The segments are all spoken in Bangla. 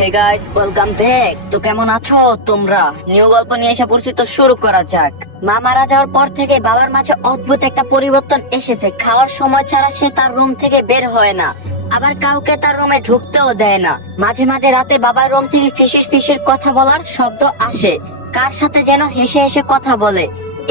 Hey guys, welcome back. তো কেমন আছো তোমরা? নিউ গল্প নিয়ে এসে পড়ছি, তো শুরু করা যাক। মা মারা যাওয়ার পর থেকে বাবার মাঝে অদ্ভুত একটা পরিবর্তন এসেছে। খাওয়ার সময় ছাড়া সে তার রুম থেকে বের হয় না, আবার কাউকে তার রুমে ঢুকতেও দেয় না। মাঝে মাঝে রাতে বাবার রুম থেকে ফিসির ফিসির কথা বলার শব্দ আসে, কার সাথে যেন হেসে হেসে কথা বলে।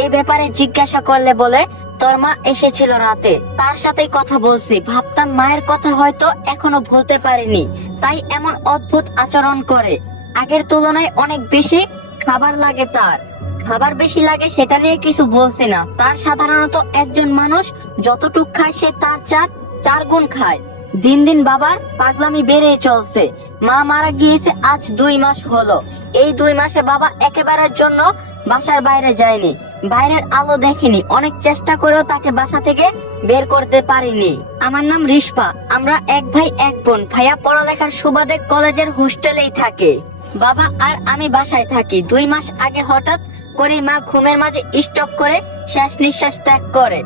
এই ব্যাপারে জিজ্ঞাসা করলে বলে, তোর মা এসেছিল রাতে, তার সাথেই কথা বলছি। ভাবতাম মায়ের কথা হয়তো এখনো ভুলতে পারিনি, তাই এমন অদ্ভুত আচরণ করে। আগের তুলনায় অনেক বেশি খাবার লাগে তার। খাবার বেশি লাগে সেটা নিয়ে কিছু বলছি না, তার সাধারণত একজন মানুষ যতটুক খায় সে তার চার গুণ খায়। দিন দিন বাবার পাগলামি বেড়েই চলছে। মা মারা গিয়েছে আজ 2 মাস হলো। এই 2 মাসে বাবা একেবারের জন্য বাসার বাইরে যায়নি, বাইরের আলো দেখেনি। অনেক চেষ্টা করেও তাকে বাসা থেকে বের করতে পারিনি। আমার নাম রিস্পা, আমরা এক ভাই এক বোন। ভাইয়া পড়ালেখার সুবাদে কলেজের হোস্টেলেই থাকে, বাবা আর আমি বাসায় থাকি। 2 মাস আগে হঠাৎ করে মা ঘুমের মাঝে স্ট্রোক করে শেষ নিঃশ্বাস ত্যাগ করে।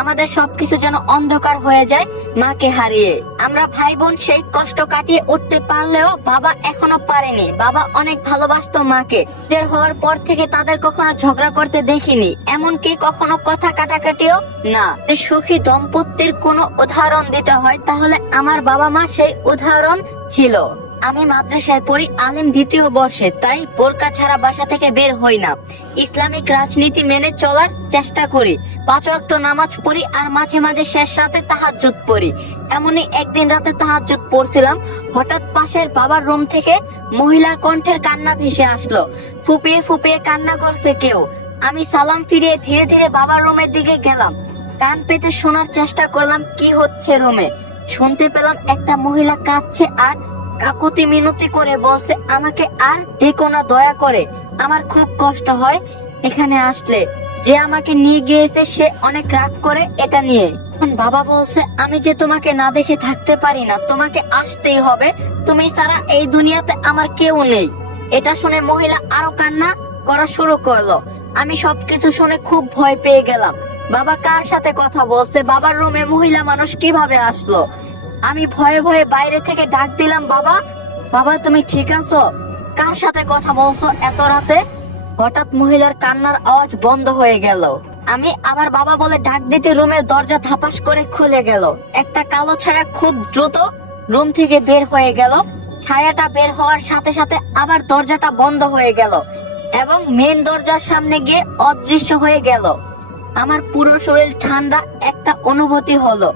আমাদের সবকিছু যেন অন্ধকার হয়ে যায় মাকে হারিয়ে। আমরা ভাই বোন সেই কষ্ট কাটিয়ে উঠতে পারলেও বাবা এখনো পারেনি। বাবা অনেক ভালোবাসতো মাকে। বের হওয়ার পর থেকে তাদের কখনো ঝগড়া করতে দেখিনি, এমনকি কখনো কথা কাটাকাটিও না। সুখী দম্পতির কোনো উদাহরণ দিতে হয় তাহলে আমার বাবা মা সেই উদাহরণ ছিল। আমি মাদ্রাসায় পড়ি, আলিম 2য় বর্ষে, তাই বোরকা ছাড়া বাসা থেকে বের হই না। ইসলামিক রাজনীতি মেনে চলার চেষ্টা করি। 5 ওয়াক্ত নামাজ পড়ি আর মাঝে মাঝে শেষ রাতে তাহাজ্জুদ পড়ি। এমনই একদিন রাতে তাহাজ্জুদ পড়ছিলাম, হঠাৎ পাশের বাবার রুম থেকে মহিলার কণ্ঠের কান্না ভেসে আসলো। ফুপিয়ে ফুপিয়ে কান্না করছে কেউ। আমি সালাম ফিরিয়ে ধীরে ধীরে বাবার রুমের দিকে গেলাম। কান পেতে শোনার চেষ্টা করলাম কি হচ্ছে রুমে। শুনতে পেলাম একটা মহিলা কাঁদছে আর কাকুতি মিনতি করে বলছে, আমাকে আর ডেকো না দয়া করে, আমার খুব কষ্ট হয় এখানে আসলে। যে আমাকে নিয়ে গিয়েছে সে অনেক রাগ করে এটা নিয়ে। বাবা বলছে, আমি যে তোমাকে না দেখে থাকতে পারি না, তোমাকে আসতেই হবে, তুমি ছাড়া এই দুনিয়াতে আমার কেউ নেই। এটা শুনে মহিলা আরো কান্না করা শুরু করলো। আমি সবকিছু শুনে খুব ভয় পেয়ে গেলাম। বাবা কার সাথে কথা বলছে? বাবার রুমে মহিলা মানুষ কিভাবে আসলো? আমি ভয়ে ভয়ে বাইরে থেকে ডাক দিলাম, বাবা, বাবা তুমি ঠিক আছো? কার সাথে কথা বলছো এত রাতে? হঠাৎ মহিলার কান্নার আওয়াজ বন্ধ হয়ে গেল। আমি আবার বাবা বলে ডাক দিতে রুমের দরজা ধাপাস করে খুলে গেল। একটা কালো ছায়া খুব দ্রুত রুম থেকে বের হয়ে গেল। ছায়াটা বের হওয়ার সাথে সাথে আবার দরজাটা বন্ধ হয়ে গেল এবং মেন দরজার সামনে গিয়ে অদৃশ্য হয়ে গেল। আমার পুরো শরীর ঠান্ডা একটা অনুভূতি হলো,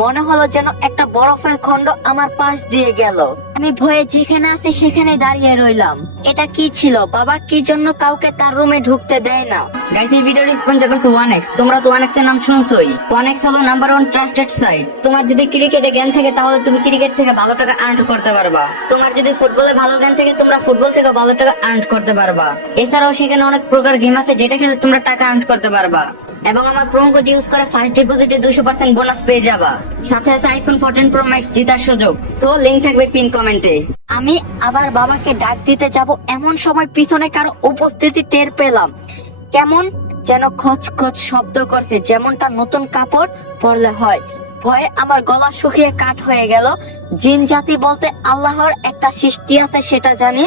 মনে হলো যেন একটা বরফের খন্ড আমার পাশ দিয়ে গেল। আমি ভয়ে যেখানে আছি সেখানে দাঁড়িয়ে রইলাম। এটা কি ছিল? বাবা কি জন্য কাউকে তার রুমে ঢুকতে দেয় না? গাইস, এই ভিডিওটি স্পন্সর করছে 1x। তোমরা তো 1x এর নাম শুনছোই। 1x হলো নাম্বার 1 ট্রাস্টেড সাইট। তোমার যদি ক্রিকেটে জ্ঞান থাকে তাহলে তুমি ক্রিকেট থেকে ভালো টাকা আর্ন করতে পারবা। তোমার যদি ফুটবলে ভালো জ্ঞান থাকে তোমরা ফুটবল থেকে ভালো টাকা আর্ন করতে পারবা। এছাড়াও সেখানে অনেক প্রকার গেম আছে যেটা খেলে তোমরা টাকা আর্ন করতে পারবা। এবং আমার প্রোমো কোড ইউজ করে ফার্স্ট ডিপোজিটে 200% বোনাস পেয়ে যাবা। সাথে আছে আইফোন 14 প্রো ম্যাক্স জেতার সুযোগ। তো লিংক থাকবে পিন কমেন্টে। আমি আবার বাবাকে ডাক দিতে যাব, এমন সময় পিছনে কারো উপস্থিতি টের পেলাম। কেমন যেন খচ খচ শব্দ করছে, যেমনটা নতুন কাপড় পরলে হয়। ভয়ে আমার গলা শুকিয়ে কাঠ হয়ে গেল। জিন জাতি বলতে আল্লাহর একটা সৃষ্টি আছে সেটা জানি,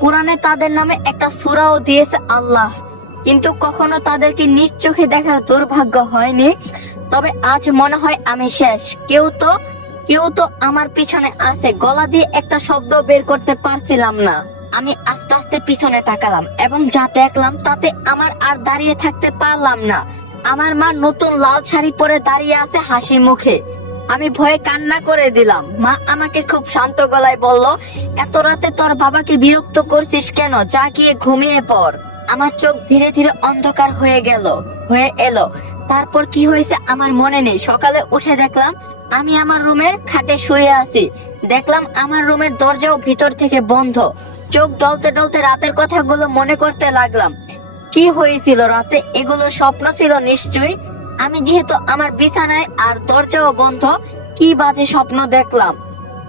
কোরআনে তাদের নামে একটা সূরাও দিয়েছে আল্লাহ, কিন্তু কখনো তাদেরকে নিজ চোখে দেখার দুর্ভাগ্য হয়নি। তবে আজ মনে হয় আমি শেষ। কেউ তো আমার পিছনে আছে। গলা দিয়ে একটা শব্দ বের করতে পারছিলাম না। আমি আস্তে আস্তে পিছনে তাকালাম এবং যা দেখলাম তাতে আমার আর দাঁড়িয়ে থাকতে পারলাম না। আমার মা নতুন লাল শাড়ি পরে দাঁড়িয়ে আছে হাসি মুখে। আমি ভয়ে কান্না করে দিলাম। মা আমাকে খুব শান্ত গলায় বলল, এত রাতে তোর বাবাকে বিরক্ত করছিস কেন? যা গিয়ে ঘুমিয়ে পড়। আমার চোখ ধীরে ধীরে অন্ধকার হয়ে এলো। তারপর কি হয়েছে আমার মনে নেই। সকালে উঠে দেখলাম আমি আমার রুমের খাটে শুয়ে আছি। দেখলাম আমার রুমের দরজাও ভিতর থেকে বন্ধ। চোখ ডলতে ডলতে রাতের কথাগুলো মনে করতে লাগলাম। কি হয়েছিল রাতে? এগুলো স্বপ্ন ছিল নিশ্চয়ই। আমি যেহেতু আমার বিছানায় আর দরজাও বন্ধ, কি বাজে স্বপ্ন দেখলাম।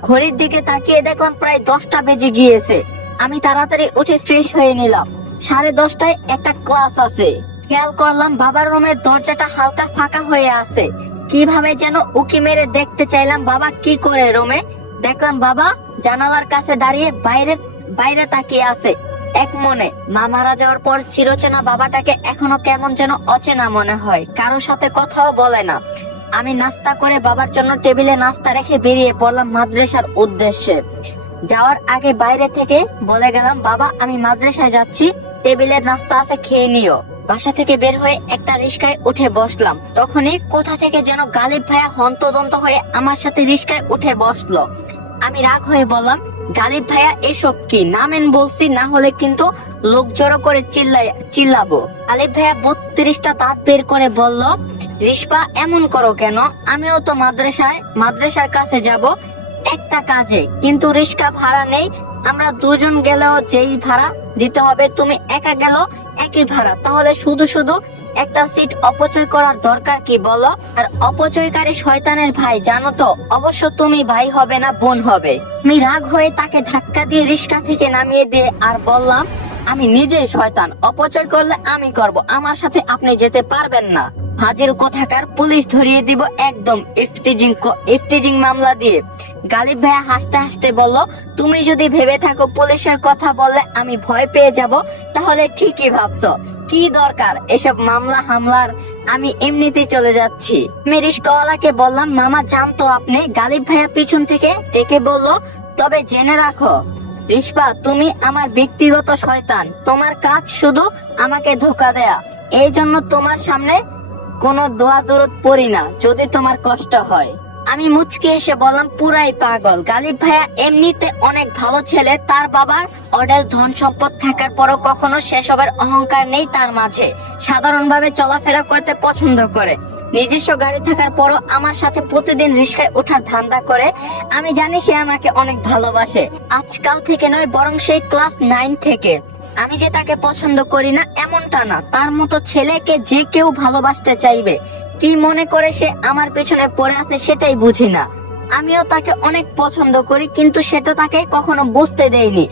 ঘড়ির দিকে তাকিয়ে দেখলাম প্রায় 10টা বেজে গিয়েছে। আমি তাড়াতাড়ি উঠে ফ্রেশ হয়ে নিলাম। 10:30টায় একটা ক্লাস আছে। খেয়াল করলাম বাবার রুমের দরজাটা হালকা ফাঁকা হয়ে আছে। কিভাবে যেন উকি মেরে দেখতে চাইলাম বাবা কি করে রুমে। দেখলাম বাবা জানালার কাছে দাঁড়িয়ে বাইরে বাইরে তাকিয়ে আছে এক মনে। মা মারা যাওয়ার পর চিরচেনা বাবাটাকে এখনো কেমন যেন অচেনা মনে হয়, কারোর সাথে কথাও বলে না। আমি নাস্তা করে বাবার জন্য টেবিলে নাস্তা রেখে বেরিয়ে পড়লাম মাদ্রাসার উদ্দেশ্যে। যাওয়ার আগে বাইরে থেকে বলে গেলাম, বাবা আমি মাদ্রাসায় যাচ্ছি, টেবিলের নাস্তা আছে খেয়ে নিও। বাসা থেকে বের হয়ে একটা রিস্কায় উঠে বসলাম। তখনই কোথা থেকে যেন গালিব ভাইয়া হন্তদন্ত হয়ে আমার সাথে রিস্কায় উঠে বসলো। আমি রাগ হয়ে বললাম, গালিব ভাইয়া এসব কি, নামেন বলছি, না হলে কিন্তু লোক জড়ো করে চিল্লাবো। গালিব ভাইয়া 32টা দাঁত বের করে বলল, রিস্পা এমন করো কেন, আমিও তো মাদ্রাসার কাছে যাব একটা কাজে, কিন্তু রিস্কা ভাড়া নেই, আমরা দুজন গেলেও যেই ভাড়া দিতে হবে, তুমি একা গেল একই ভাড়া, তাহলে শুধু শুধু একটা সিট অপচয় করার দরকার কি বলো? আর অপচয়কারী শয়তানের ভাই জানো তো, অবশ্য তুমি ভাই হবে না বোন হবে। আমি রাগ হয়ে তাকে ধাক্কা দিয়ে রিস্কা থেকে নামিয়ে দিয়ে আর বললাম, আমি নিজেই শয়তান, অপচয় করলে আমি করব, আমার সাথে আপনি যেতে পারবেন না। হাজির কোথাকার, পুলিশ ধরিয়ে দিব একদম ইফটিজিং মামলা দিয়ে। গালিব ভাইয়া হাসতে হাসতে বলল, তুমি যদি ভেবে থাকো পুলিশের কথা বললে আমি ভয় পেয়ে যাব, তাহলে ঠিকই ভাবছো, কি দরকার এসব মামলা হামলার, আমি এমনিতেই চলে যাচ্ছি। আমি রিস্কাওয়ালাকে বললাম, মামা জানতো আপনি। গালিব ভাইয়া পিছন থেকে ডেকে বলল, তবে জেনে রাখো রিস্পা, তুমি আমার ব্যক্তিগত শয়তান, তোমার কাজ শুধু আমাকে ধোকা দেয়া, এই জন্য তোমার সামনে কোনো দোয়া দরুদ পড়ি না যদি তোমার কষ্ট হয়। আমি মুচকি এসে বললাম, পুরাই পাগল। গালিব ভাইয়া এমনিতে অনেক ভালো ছেলে, তার বাবার অডেল ধন সম্পদ থাকার পরও কখনো সেসবের অহংকার নেই তার মাঝে, সাধারণভাবে চলাফেরা করতে পছন্দ করে। নিজস্ব গাড়ি থাকার পরও আমার সাথে প্রতিদিন রিস্কায় ওঠার ধান্দা করে। আমি জানি সে আমাকে অনেক ভালোবাসে, আজকাল থেকে নয় বরং সেই ক্লাস 9 থেকে। আমি যে তাকে পছন্দ করি না এমনটা না, তার মতো ছেলেকে যে কেউ ভালোবাসতে চাইবে। কি মনে করে সে আমার পেছনে পড়ে আছে সেটাই বুঝি না। আমিও তাকে অনেক পছন্দ করি, কিন্তু সেটা তাকে কখনো বুঝতে দেইনি।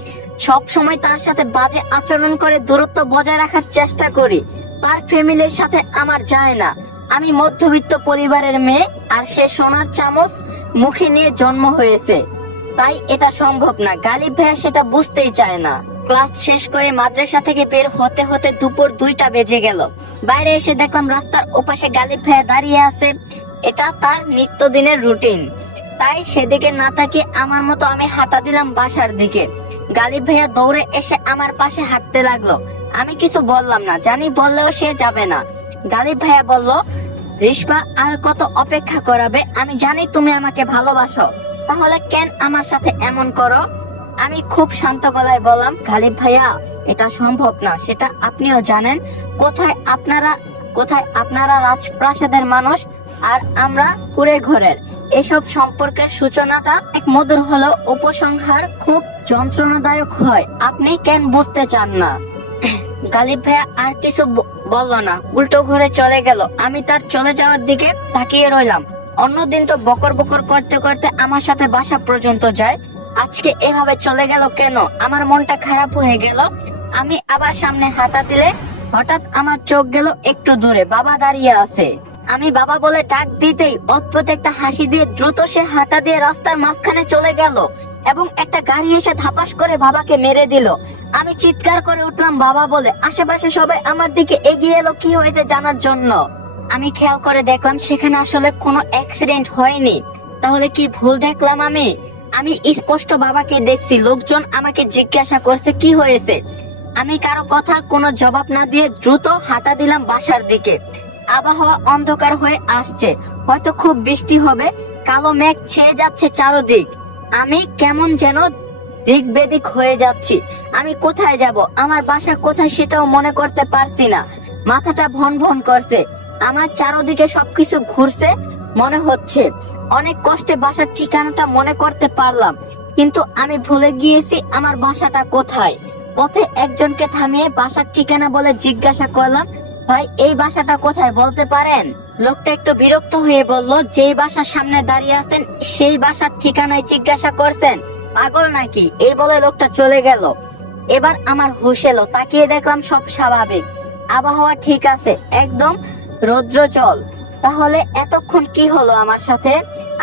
সব সময় তার সাথে বাজে আচরণ করে দূরত্ব বজায় রাখার চেষ্টা করি। তার ফ্যামিলির সাথে আমার যায় না। আমি মধ্যবিত্ত পরিবারের মেয়ে, আর সে সোনার চামচ মুখে নিয়ে জন্ম হয়েছে, তাই এটা সম্ভব না। গালিব ভাইয়া সেটা বুঝতেই চায় না। ক্লাস শেষ করে মাদ্রাসা থেকে বের হতে হতে দুপুর 2টা বেজে গেল। বাইরে এসে দেখলাম রাস্তার ওপাশে গালিব ভাইয়া দাঁড়িয়ে আছে। এটা তার নিত্যদিনের রুটিন, তাই সেদিকে না তাকিয়ে আমার মতো আমি হাঁটা দিলাম বাসার দিকে। গালিব ভাইয়া দৌড়ে এসে আমার পাশে হাঁটতে লাগলো। আমি কিছু বললাম না, জানি বললেও সে যাবে না। গালিব ভাইয়া বলল, রিস্পা আর কত অপেক্ষা করাবে, আমি জানি তুমি আমাকে ভালোবাসো, তাহলে কেন আমার সাথে এমন করো? আমি খুব শান্ত গলায় বললাম, গালিব ভাইয়া এটা সম্ভব না, সেটা আপনিও জানেন। কোথায় আপনারা রাজপ্রাসাদের মানুষ আর আমরা কুড়ে ঘরের। এসব সম্পর্কের সূচনাটা এক মধুর হলেও উপসংহার খুব যন্ত্রণাদায়ক হয়। আপনি কেন বুঝতে চান না? গালিব ভাইয়া আর কিছু বলল না, উল্টো ঘুরে চলে গেল। আমি তার চলে যাওয়ার দিকে তাকিয়ে রইলাম। অন্যদিন তো বকর বকর করতে করতে আমার সাথে বাসা পর্যন্ত যায়, আজকে এভাবে চলে গেল কেন? আমার মনটা খারাপ হয়ে গেল। আমি আবার সামনে হাঁটা দিলে হঠাৎ আমার চোখ গেল একটু দূরে, বাবা দাঁড়িয়ে আছে। আমি বাবা বলে ডাক দিতেই অদ্ভুত একটা হাসি দিয়ে দ্রুত সে হাঁটা দিয়ে রাস্তার মাঝখানে চলে গেল এবং একটা গাড়ি এসে ধাপাস করে বাবাকে মেরে দিল। আমি চিৎকার করে উঠলাম বাবা বলে। আশেপাশে সবাই আমার দিকে এগিয়ে এলো কি হয়েছে জানার জন্য। আমি খেয়াল করে দেখলাম সেখানে আসলে কোনো অ্যাক্সিডেন্ট হয়নি। তাহলে কি ভুল দেখলাম আমি? আমি স্পষ্ট বাবাকে দেখছি। লোকজন আমাকে জিজ্ঞাসা করছে কি হয়েছে। আমি কারো কথার কোনো জবাব না দিয়ে দ্রুত হাঁটা দিলাম বাসার দিকে। আবহাওয়া অন্ধকার হয়ে আসছে, হয়তো খুব বৃষ্টি হবে। কালো মেঘ ছেয়ে যাচ্ছে চারদিক। আমি কেমন যেন দিক বেদিক হয়ে যাচ্ছি। আমি কোথায় যাব, আমার বাসা কোথায় সেটাও মনে করতে পারছি না। মাথাটা ভন ভন করছে। আমার চারদিকে সবকিছু ঘুরছে মনে হচ্ছে। অনেক কষ্টে বাসার ঠিকানাটা মনে করতে পারলাম, কিন্তু আমি ভুলে গিয়েছি আমার বাসাটা কোথায়। পথে একজনকে থামিয়ে বাসার ঠিকানা বলে জিজ্ঞাসা করলাম, ভাই এই বাসাটা কোথায় বলতে পারেন? লোকটা একটু বিরক্ত হয়ে বলল, যেই বাসার সামনে দাঁড়িয়ে আছেন সেই বাসার ঠিকানায় জিজ্ঞাসা করছেন, পাগল নাকি? এই বলে লোকটা চলে গেল। এবার আমার হুঁশ এলো, তাকিয়ে দেখলাম সব স্বাভাবিক, আবহাওয়া ঠিক আছে, একদম রৌদ্র জল। তাহলে এতক্ষণ কি হলো আমার সাথে?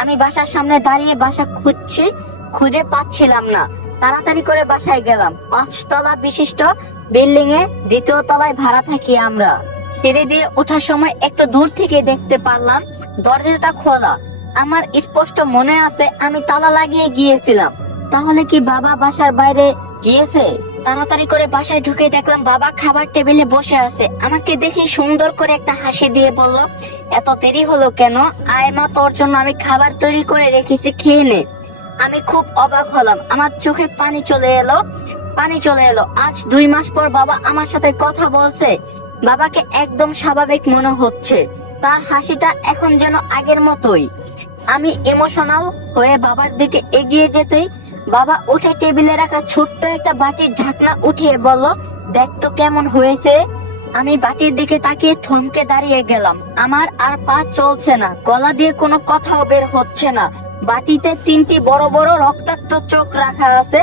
আমি বাসার সামনে দাঁড়িয়ে বাসা খুঁজছি, খুঁজে পাচ্ছিলাম না। তাড়াতাড়ি করে বাসায় গেলাম। 5 তলা বিশিষ্ট বিল্ডিং এ 2য় তলায় ভাড়া থাকি আমরা। সিঁড়ি দিয়ে ওঠার সময় একটু দূর থেকে দেখতে পারলাম দরজাটা খোলা। আমার স্পষ্ট মনে আছে আমি তালা লাগিয়ে গিয়েছিলাম। তাহলে কি বাবা বাসার বাইরে গিয়েছে? তাড়াতাড়ি করে বাসায় ঢুকে দেখলাম বাবা খাবার টেবিলে বসে আছে। আমাকে দেখে সুন্দর করে একটা হাসি দিয়ে বলল, এত দেরি হলো কেন? আয় মা, তোর জন্য আমি খাবার তৈরি করে রেখেছি, খেয়ে নে। আমি খুব অবাক হলাম, আমার চোখে পানি চলে এলো। আজ 2 মাস পর বাবা আমার সাথে কথা বলছে। বাবাকে একদম স্বাভাবিক মনে হচ্ছে। তার হাসিটা এখন যেন আগের মতোই। আমি ইমোশনাল হয়ে বাবার দিকে এগিয়ে যেতেই বাবা উঠে টেবিলে রাখা ছোট্ট একটা বাটির ঢাকনা উঠিয়ে বলল, দেখ তো কেমন হয়েছে। আমি বাটির দিকে তাকিয়ে থমকে দাঁড়িয়ে গেলাম। আমার আর পা চলছে না, গলা দিয়ে কোনো কথাও বের হচ্ছে না। বাটিতে 3টি বড় বড় রক্তাক্ত চোখ রাখা আছে।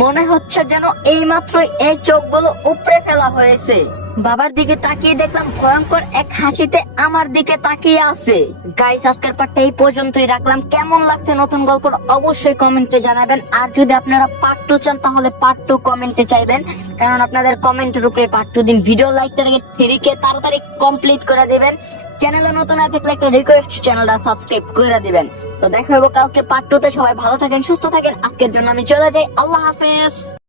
মনে হচ্ছে যেন এইমাত্র এই চোখগুলো উপড়ে ফেলা হয়েছে। বাবার দিকে তাকিয়ে দেখলাম ভয়ঙ্কর এক হাসিতে আমার দিকে তাকিয়ে আছে। গাইস, আজকের পার্টটা এই পর্যন্তই রাখলাম। কেমন লাগছে নতুন গল্প অবশ্যই কমেন্টে জানাবেন। আর যদি আপনারা পার্ট 2 চান তাহলে পার্ট 2 কমেন্টে চাইবেন, কারণ আপনাদের কমেন্টের উপরে পার্ট 2 দিন। ভিডিও লাইকটা রেখে 3 তাড়াতাড়ি কমপ্লিট করে দিবেন। চ্যানেলে নতুন হয়ে থাকলে একটা রিকোয়েস্ট, চ্যানেলটা সাবস্ক্রাইব করে দিবেন। তো দেখা হবে কালকে পার্ট 2 তে। সবাই ভালো থাকেন, সুস্থ থাকেন। আজকের জন্য আমি চলে যাই। আল্লাহ হাফেজ।